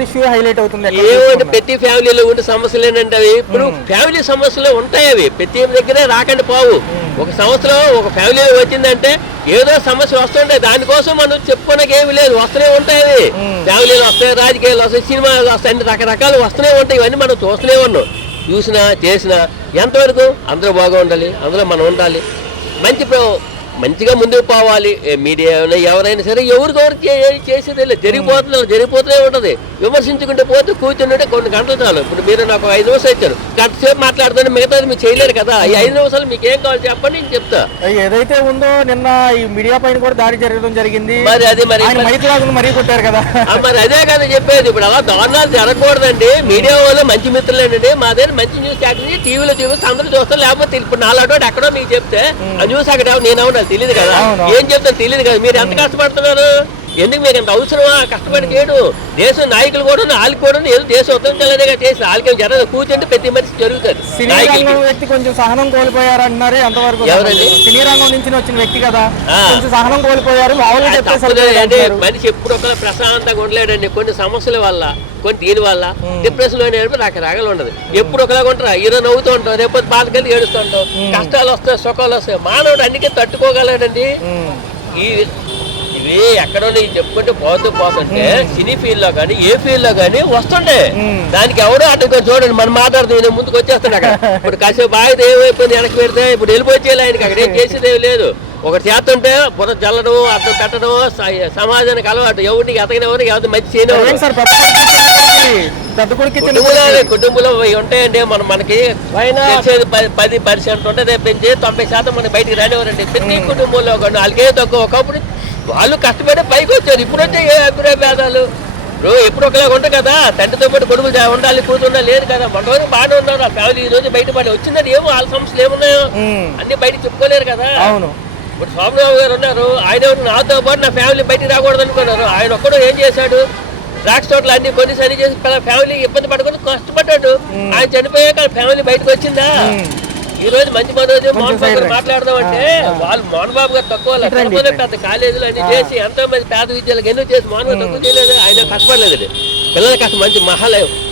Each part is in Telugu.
ఇష్యూ హైలైట్ అవుతుంది. ఏమంటే ప్రతి ఫ్యామిలీలో ఉండే సమస్యలేనంటే అవి ఇప్పుడు ఫ్యామిలీ సమస్యలు ఉంటాయి. అవి ప్రతి దగ్గరే రాకండి పోవు. ఒక సంవత్సరం ఒక ఫ్యామిలీలో వచ్చిందంటే ఏదో సమస్య వస్తుంటాయి. దానికోసం మనం చెప్పుకోవడానికి ఏమి లేదు, వస్తూనే ఉంటాయి. అవి ఫ్యామిలీలు వస్తాయి, రాజకీయాలు వస్తాయి, సినిమాలు వస్తాయి, అన్ని రకరకాలు వస్తూనే ఉంటాయి. ఇవన్నీ మనం చూస్తూనే ఉన్నాం. చూసినా చేసినా ఎంతవరకు అందరూ బాగా ఉండాలి, అందులో మనం ఉండాలి, మంచిగా ముందుకు పోవాలి. మీడియా ఎవరైనా సరే ఎవరికొవరు చేసేది లేదు, జరిగిపోతూనే ఉంటుంది. విమర్శించుకుంటే పోతే కూర్చుంటే కొన్ని గంటలు చాలు. ఇప్పుడు మీరు నాకు 5 నిమిషాలు ఇచ్చారు, గంట సేపు మాట్లాడుతుంటే మిగతాది మీరు చేయలేరు కదా. ఈ 5 నిమిషాలు మీకు ఏం కావాలి చెప్పండి, నేను చెప్తా. ఏదైతే ఉందో నిన్న ఈ మీడియా పైన కూడా దాడి జరగడం జరిగింది. మరి అది మరి మరీ కొట్టారు కదా. మరి అదే కదా చెప్పేది. ఇప్పుడు అలా దారుణాలు జరగకూడదండి. మీడియా వాళ్ళు మంచి మిత్రులేనండి. మా దగ్గర మంచి న్యూస్ ఛానల్ టీవీలో చూసి అందరూ చూస్తారు. లేకపోతే ఇప్పుడు నాలుగు ఎక్కడో మీకు చెప్తే ఆ న్యూస్ అక్కడ నేను తెలియదు కదా, ఏం చెప్తాను తెలియదు కదా. మీరు ఎంత కష్టపడుతున్నారు, ఎందుకు మీకు ఎంత అవసరమా కష్టపడి చేయడు. దేశం నాయకులు కూడా వాళ్ళకి కూడా ఏదో దేశం ఉత్తరించాలనే చేసి వాళ్ళకి జరగదు. కూర్చుంటే ప్రతి మనిషి జరుగుతుంది. వ్యక్తి కొంచెం సహనం కోల్పోయారు అంటున్నారు. ఎంతవరకు ఎవరండి? సినీ రంగం నుంచి వచ్చిన వ్యక్తి కదా, కొంచెం సహనం కోల్పోయారు. అంటే మనిషి ఎప్పుడు ఒకలా ప్రశాంతంగా ఉండలేడండి. కొన్ని సమస్యల వల్ల, కొన్ని దీని వల్ల డిప్రెషన్ లోనే రకరకాలు ఉండదు. ఎప్పుడు ఒకలాగా ఉంటారా, ఈరోజు నవ్వుతూ ఉంటాం, రేపు బాధకెళ్ళి ఏడుస్తూ ఉంటాం. కష్టాలు వస్తాయి, సుఖాలు వస్తాయి. మానవుడు అన్నికే తట్టుకోగలడండి. ఇవి ఎక్కడో చెప్పుకుంటే పోతుంటే సినీ ఫీల్డ్ లో కానీ ఏ ఫీల్డ్ లో కానీ వస్తుండే. దానికి ఎవడో అటు చూడండి, మనం మాట్లాడుతూ ముందుకు వచ్చేస్తాడు. అక్కడ ఇప్పుడు కాసేపు బాగా ఏమైపోయింది వెనక్కి పెడితే ఇప్పుడు వెళ్ళిపోయేలా ఆయనకి అక్కడ ఏం చేసేది లేదు. ఒకటి చేస్తుంటే బుర్ర చల్లడం, అర్థం పెట్టడం సమాజానికి అలవాటు. ఎవరికి ఎతగనివ్వరు, ఎవరి మంచి చేయనివ్వరు. కుటుంబంలో ఉంటాయండి. మనకి 10% ఉంటే పెంచి 90% మనకి బయటికి రానివ్వరండి. ప్రతి కుటుంబంలో వాళ్ళకే తక్కువ. ఒకప్పుడు వాళ్ళు కష్టపడి పైకి వచ్చారు. ఇప్పుడు వచ్చే ఏ అభిప్రాయ భేదాలు ఎప్పుడు ఒకలాగా ఉంటాయి కదా. తండ్రితో పాటు కొడుకులు ఉండాలి, కూతురు లేదు కదా. మన రోజు బాగానే ఉన్నారు. ఆ ఫ్యామిలీ ఈ రోజు బయటపడి వచ్చిందని ఏమో వాళ్ళ సమస్యలు ఏమున్నాయో అన్ని బయటకు చెప్పుకోలేరు కదా. ఇప్పుడు స్వామిరావు గారు ఉన్నారు, ఆయన నాతో పాటు నా ఫ్యామిలీ బయటికి రాకూడదు అనుకున్నారు. ఆయన ఒక్కడు ఏం చేశాడు, ద్రాక్ష తోటలు అన్ని కొన్ని సరి చేసి ఫ్యామిలీ ఇబ్బంది పడుకొని కష్టపడ్డాడు. ఆయన చనిపోయాక ఫ్యామిలీ బయటకు వచ్చిందా? ఈ రోజు మంచి మనోజ్ మోహన్ బాబు గారు మాట్లాడదాం అంటే వాళ్ళు మోహన్ బాబు గారు తక్కువ పెద్ద కాలేజీలు అన్ని చేసి ఎంతో మంది పేద విద్యాలకు ఎన్నో చేసి మోహన్ బాబు తక్కువ చేయలేదు. ఆయన కష్టపడలేదు. పిల్లల కష్టం మంచి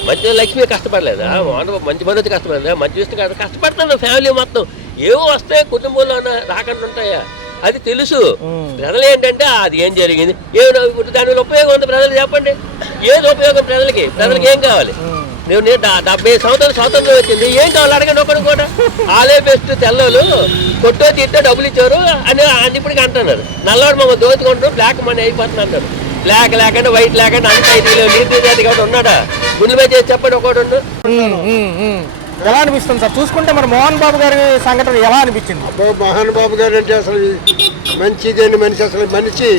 మంచి లక్ష్మి కష్టపడలేదా, మోహన్ బాబు మంచి మనోజ్ కష్టపడలేదా, మంచి విష్ణు కష్టపడుతున్నాడు. ఫ్యామిలీ మొత్తం ఏవో వస్తాయి, కుటుంబంలో రాకుండా ఉంటాయా అది తెలుసు. ప్రజలు ఏంటంటే అది ఏం జరిగింది, దాని ఉపయోగం ఉంది ప్రజలు చెప్పండి. ఏది ఉపయోగం ప్రజలకి ఏం కావాలి? నేను 70 సంవత్సరాలు స్వాతంత్రం వచ్చింది, ఏం కావాలి అడగండి. ఒకడు కూడా ఆలే బెస్ట్ తెల్లలు కొట్టో తిట్టో డబ్బులు ఇచ్చారు అని ఇప్పటికి అంటున్నారు. నల్లవాడు మమ్మల్ని దోచుకుంటున్నాం, బ్లాక్ మనీ అయిపోతుంది అంటారు. బ్లాక్ లేకుండా వైట్ లేకుండా అంత నీతి జాతి కాబట్టి ఉన్నాడా? గుండె మీద చేసి చెప్పండి ఒకడు. ఎలా అనిపిస్తుంది సార్ చూసుకుంటే? మరి మోహన్ బాబు గారి సంఘటన ఎలా అనిపించింది? మోహన్ బాబు గారు అంటే అసలు మంచిదేని మనిషి. అసలు మనిషి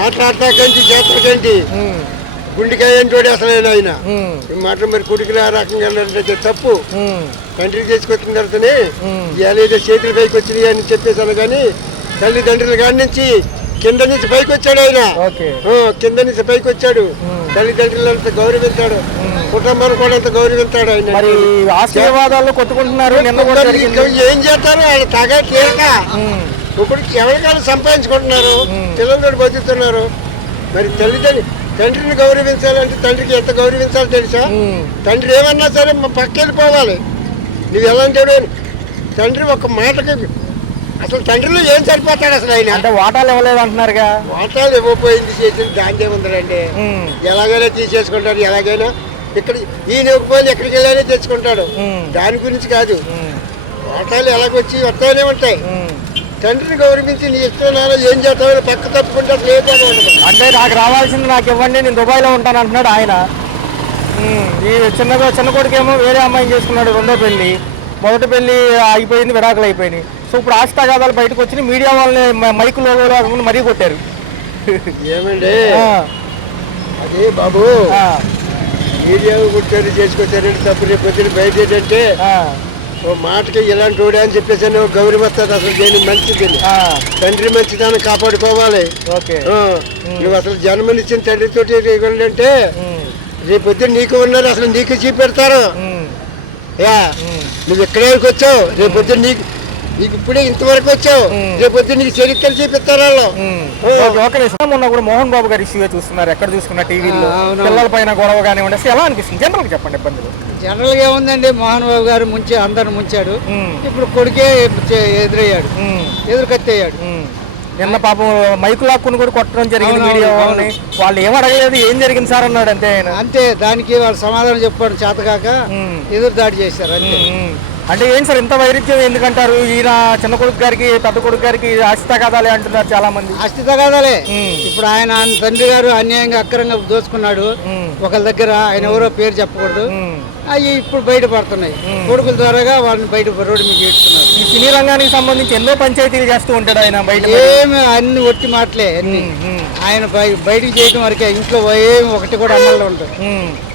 మాట్లాడతాకేంటి, చేతకేంటి, గుండెకాయ చూడే అసలు ఆయన మాట. మరి కొడుకులు ఆ రకంగా అంటే తప్పు. తండ్రికి తీసుకొచ్చిన తర్వాతనే ఏదో చేతులు పైకి వచ్చినాయి అని చెప్పేసాను. కానీ తల్లిదండ్రుల కాడి నుంచి కింద నుంచి పైకి వచ్చాడు ఆయన. కింద నుంచి పైకి వచ్చాడు. తల్లిదండ్రులంతా గౌరవించాడు, కుటుంబాన్ని కూడా అంత గౌరవించాడు ఆయన. ఆశీర్వాదాలు కొట్టుకుంటున్నారు. ఏం చేస్తారు ఆయన తగా తీరక ఇప్పుడు ఎవరికైనా సంపాదించుకుంటున్నారు, పిల్లలతో బతుకుతున్నారు. మరి తండ్రిని గౌరవించాలంటే తండ్రికి ఎంత గౌరవించాలో తెలుసా? తండ్రి ఏమన్నా సరే పక్క వెళ్ళిపోవాలి. నువ్వు ఎలాంటి తండ్రి ఒక మాటకి అసలు తండ్రిలో ఏం సరిపోతాడు అసలు ఆయన? అంటే వాటాలు ఇవ్వలేదు అంటున్నారుగా. వాటాలు ఇవ్వకపోయింది చేసింది దాని ఏముందండి. ఎలాగైనా తీసేసుకుంటాడు, ఎలాగైనా ఇక్కడ ఈయన ఇవ్వకపోయింది ఎక్కడికి వెళ్ళానే తెచ్చుకుంటాడు. దాని గురించి కాదు, వాటాలు ఎలాగొచ్చి వస్తానే ఉంటాయి. తండ్రిని గౌరవించి నీ ఇష్టం ఏం చేస్తామని పక్క తప్పుకుంటే లేదు అని ఉండదు. అంటే నాకు రావాల్సింది నాకు ఇవ్వండి, నేను దుబాయ్లో ఉంటాను అంటున్నాడు ఆయన. ఈ చిన్న కొడుకేమో వేరే అమ్మాయిని చేసుకున్నాడు. రెండో పెళ్లి, మొదటి పెళ్లి అయిపోయింది, విడాకులు అయిపోయినాయి. సో ఇప్పుడు ఆస్తిగాదాలు బయటకు వచ్చి మీడియా వాళ్ళని మైకు లోగోలో మరీ కొట్టారు. ఏమండి అదే బాబు, మీడియా కొట్టారు చేసుకొచ్చారంటే తప్పు. రేపు పొద్దున బయట ఏంటంటే ఓ మాటకి ఇలాంటి వాడే అని చెప్పేసి గౌరవం వస్తుంది. అసలు దేని మంచిది, తండ్రి మంచిదాన్ని కాపాడుకోవాలి. నువ్వు అసలు జన్మనిచ్చిన తండ్రితోటి అంటే రేపు పొద్దున నీకు ఉన్నారు, అసలు నీకు చూపెడతారు. నువ్వు ఎక్కడికి వచ్చావు, రేపు పొద్దున నీకు ఇప్పుడే ఇంతవరకు వచ్చావు, రేపు పొద్దున్న నీకు చరిత్ర చూపిస్తారు వాళ్ళు. ఓకే మొన్న కూడా మోహన్ బాబు గారి ఇష్యూగా చూస్తున్నారు, ఎక్కడ చూసుకున్న టీవీలో పిల్లల పైన గొడవ కానివ్వండి, అసలు ఎలా అనిపిస్తుంది జనరల్ చెప్పండి ఇబ్బందులు? జనరల్ గా ఏముందండి, మోహన్ బాబు గారు అందరిని ముంచాడు, ఇప్పుడు కొడుకే ఎదురయ్యాడు, ఎదురుకత్తయ్యాడు. నిన్న పాపం మైకు లాక్కుని కూడా కొట్టడం జరిగింది మీడియా వాళ్ళని, వాళ్ళు ఏం అడగలేదు, ఏం జరిగింది సార్ అన్నాడు అంతే ఆయన. అంతే, దానికి వాళ్ళు సమాధానం చెప్పడం చేతకాక ఎదురు దాడి చేశారు అంతే. అంటే ఏంటి సార్ ఇంత వైరుధ్యం ఎందుకంటారు? ఈయన చిన్న కొడుకు గారికి పెద్ద కొడుకు గారికి ఆస్తి తగాదాలే అంటున్నారు చాలా మంది. ఆస్తి తగాదాలే. ఇప్పుడు ఆయన తండ్రి గారు అన్యాయంగా అక్రంగా దోచుకున్నాడు ఒకళ్ళ దగ్గర, ఆయన ఎవరో పేరు చెప్పకూడదు, అవి ఇప్పుడు బయటపడుతున్నాయి. కొడుకుల ద్వారాగా వాళ్ళని బయట రోడ్డు మీకు ఏడుస్తున్నారు. ఈ సినీ రంగానికి సంబంధించి ఎన్నో పంచాయతీలు చేస్తూ ఉంటాడు ఆయన బయట. ఏమి అన్ని ఒట్టి మాటలే అన్ని, ఆయన బయటకు చేయడం వరకే, ఇంట్లో ఏమి ఒకటి కూడా అమల్లో ఉంటుంది.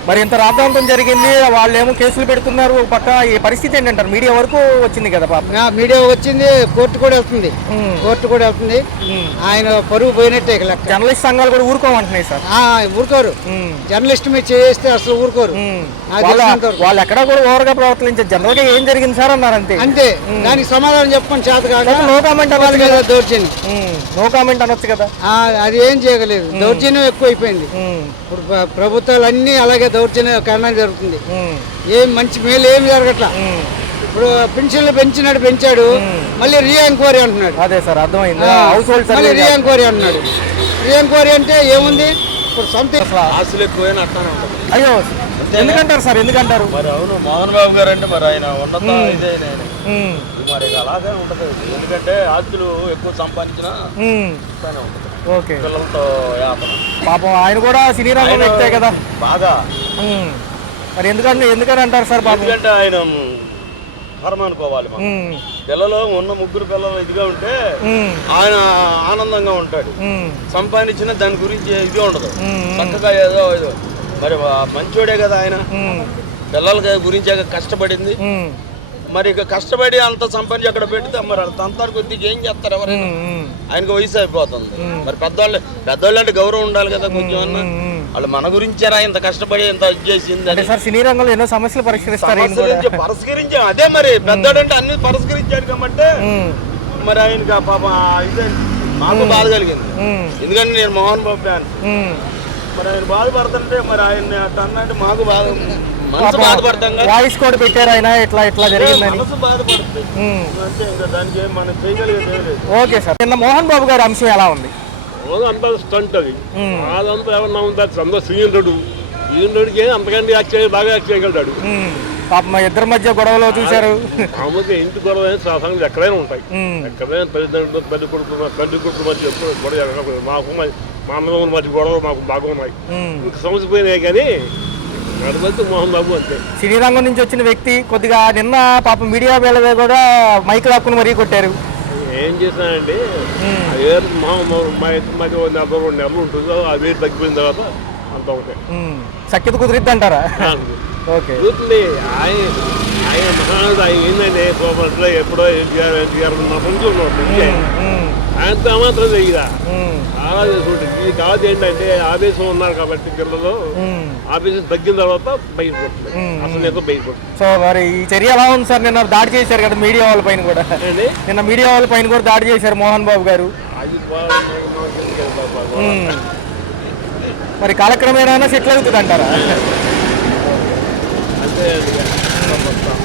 మరి ఇంత రాద్ధాంతం జరిగింది, వాళ్ళు ఏమో కేసులు పెడుతున్నారు ఒక పక్క, ఈ పరిస్థితి ఏంటంటారు? మీడియా వరకు వచ్చింది కదా పాప. మీడియా వచ్చింది, కోర్టు కూడా వెళ్తుంది, ఆయన పరువు పోయినట్టే లెక్క. జర్నలిస్ట్ సంఘాలు కూడా ఊరుకోమంటున్నాయి సార్. ఊరుకోరు, జర్నలిస్ట్ మీద చేస్తే అసలు ఊరుకోరు. వాళ్ళు ఎక్కడా కూడా ఓవర్గా ప్రవర్తించారు, జనరల్ గా ఏం జరిగింది సార్ అన్నారు అంతే. అంతే, దానికి సమాధానం చెప్పండి చేత కాక నో కామెంట్ అవ్వాలి కదా, దౌర్జన్యం. నో కామెంట్ అనొచ్చు కదా. అది ఏం చేయగలేదు, దౌర్జన్యం ఎక్కువైపోయింది. ఇప్పుడు ప్రభుత్వాలు అన్ని అలాగే దౌర్జన్యం కారణం జరుగుతుంది. ఏం మంచి మేలు ఏమి జరగట్లా. ఇప్పుడు పెన్షన్లు పెంచాడు, మళ్ళీ రీ ఎంక్వైరీ అంటున్నాడు. అదే సార్ అర్థమైంది, మళ్ళీ రీ ఎంక్వైరీ అంటున్నాడు. రీ ఎంక్వైరీ అంటే ఏముంది, ఇప్పుడు సొంత ఆస్తులు ఎక్కువైనా అట్లానే ఉంటుంది. అయ్యో ఎందుకంటారు సార్, ఎందుకంటారు? మరి అవును, మోహన్ బాబు గారు అంటే మరి ఆయన ఉన్నత ఇదే మరి అలాగే ఉంటది. ఎందుకంటే ఆస్తులు ఎక్కువ సంపాదించినా ఉంటుంది. ఓకే, పిల్లలతో వ్యాపారం. పాపం ఆయన కూడా సినీ రంగం వ్యక్తే కదా బాగా. మరి ఎందుకని అంటారు సార్ పాపం? ఎందుకంటే ఆయన కర్మ అనుకోవాలి. పిల్లలు ఉన్న ముగ్గురు పిల్లలు ఇదిగా ఉంటే ఆయన ఆనందంగా ఉంటాడు. సంపాదించిన దాని గురించి ఇది ఉండదు, చక్కగా ఏదో మరి మంచోడే కదా ఆయన. పిల్లల గురించి కష్టపడింది, మరి ఇక కష్టపడి అంత సంపాదించి అక్కడ పెడితే మరి తంతారు కొద్దిగా ఏం చేస్తారు ఎవరైనా? ఆయనకు వయసు అయిపోతుంది. మరి పెద్దోళ్ళు అంటే గౌరవం ఉండాలి కదా కొంచెం అన్న. వాళ్ళు మన గురించారా ఇంత కష్టపడి ఇంత ఇది చేసింది. సినీ రంగంలో ఎన్నో సమస్యలు పరిష్కరించాం. అదే మరి పెద్దోడు అంటే అన్ని పరిష్కరించాడు కాబట్టి మరి ఆయనకి పాపం ఇదే మాకు బాధ కలిగింది. ఎందుకంటే నేను మోహన్ బాబు ఫ్యాన్. మరి ఆయన బాధపడుతుంటే మరి ఆయన అట్లా అన్నట్టు మాకు బాధ, మనసు బాధపడతాం. వాయిస్ కూడా పెట్టారు ఆయన, ఇట్లా జరిగిందని మనసు బాధపడుతుంది అంతే. ఇంకా దానికి మనం చేయగలిగేది. ఓకే సార్, నిన్న మోహన్ బాబు గారి అంశం ఎలా ఉంది? అంతా స్టంట్ అది, అదంతా ఏమన్నా ఉంది, అంతా శ్రీనుడు. ఈయనకి అంతకంటే బాగా యాక్ట్ చేయగలుగుతాడు. పాపం ఇద్దరి మధ్య గొడవలో చూశారు. మామూలుగా ఇంటి గొడవ సాధారణంగా ఎక్కడైనా ఉంటాయి. ఎక్కడైనా తల్లిదండ్రులు తండ్రి కొడుకు మధ్య ఎప్పుడు గొడవ, మాకు మా అన్నదమ్ముల మధ్య గొడవలు మాకు బాగా ఉన్నాయి. ఇంకా సమస్య పోయినాయి కానీ నడవద్దు మోహన్ బాబు అంతే. సినీ రంగం నుంచి వచ్చిన వ్యక్తి కొద్దిగా నిన్న పాపం మీడియా వేళ కూడా మైక్ లాక్కుని మరీ కొట్టారు. ఏం చేశానండి, మాది 42 నెలలు ఉంటుంది, ఆ వేరు తగ్గిపోయిన తర్వాత అంతా ఉంటాయి. సఖ్యత కుదిరిద్ది అంటారా? ఓకే, ఆయన మహానుడు. ఆయన ఏంటంటే కోపంలో ఎప్పుడో నుంచి ఉన్నాడు, ఆయనతో మాత్రం తెలియదా అలా చేసుకుంటుంది. ఇది కాదు ఏంటంటే ఆవేశం ఉన్నారు కాబట్టి పిల్లలు ఆవేశం తగ్గిన తర్వాత బయటపడుతుంది, అసలు ఎంతో బయటపడుతుంది. సో మరి ఈ చర్య ఎలా ఉంది సార్? నిన్న దాడి చేశారు కదా మీడియా వాళ్ళ పైన కూడా, నిన్న మీడియా వాళ్ళ పైన కూడా దాడి చేశారు మోహన్ బాబు గారు. మరి కాలక్రమేణా సెటిల్ అవుతుంది అంటారా? అంతే.